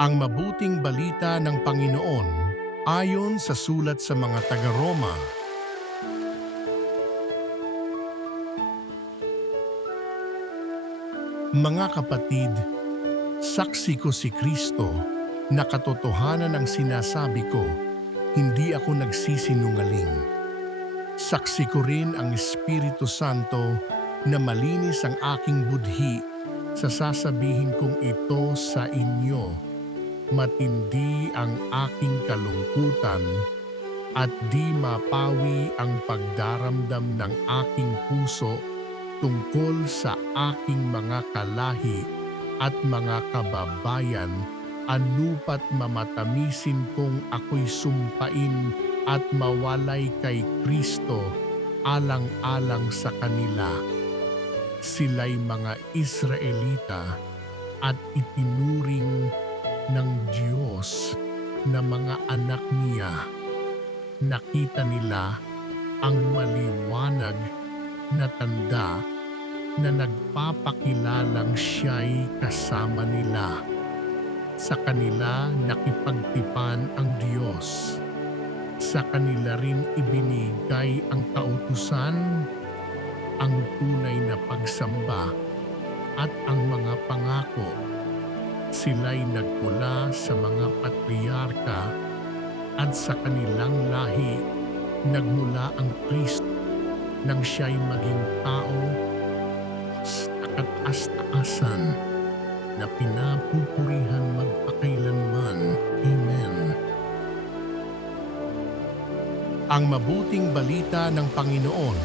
Ang mabuting balita ng Panginoon ayon sa sulat sa mga taga-Roma. Mga kapatid, saksi ko si Kristo na katotohanan ang sinasabi ko, hindi ako nagsisinungaling. Saksi ko rin ang Espiritu Santo na malinis ang aking budhi sa sasabihin kong ito sa inyo. Matindi ang aking kalungkutan at di mapawi ang pagdaramdam ng aking puso tungkol sa aking mga kalahi at mga kababayan, anupat mamatamisin kong ako'y sumpain at mawalay kay Kristo alang-alang sa kanila. Sila'y mga Israelita at itinuring ng Diyos na mga anak niya. Nakita nila ang maliwanag na tanda na nagpapakilalang siya'y kasama nila. Sa kanila nakipagtipan ang Diyos. Sa kanila rin ibinigay ang kautusan, ang tunay na pagsamba at ang mga pangako. Sila'y nagmula sa mga patriarka at sa kanilang lahi nagmula ang Kristo nang siya'y maging tao sa kataas-taasan na pinapupurihan magpakailanman. Amen. Ang mabuting balita ng Panginoon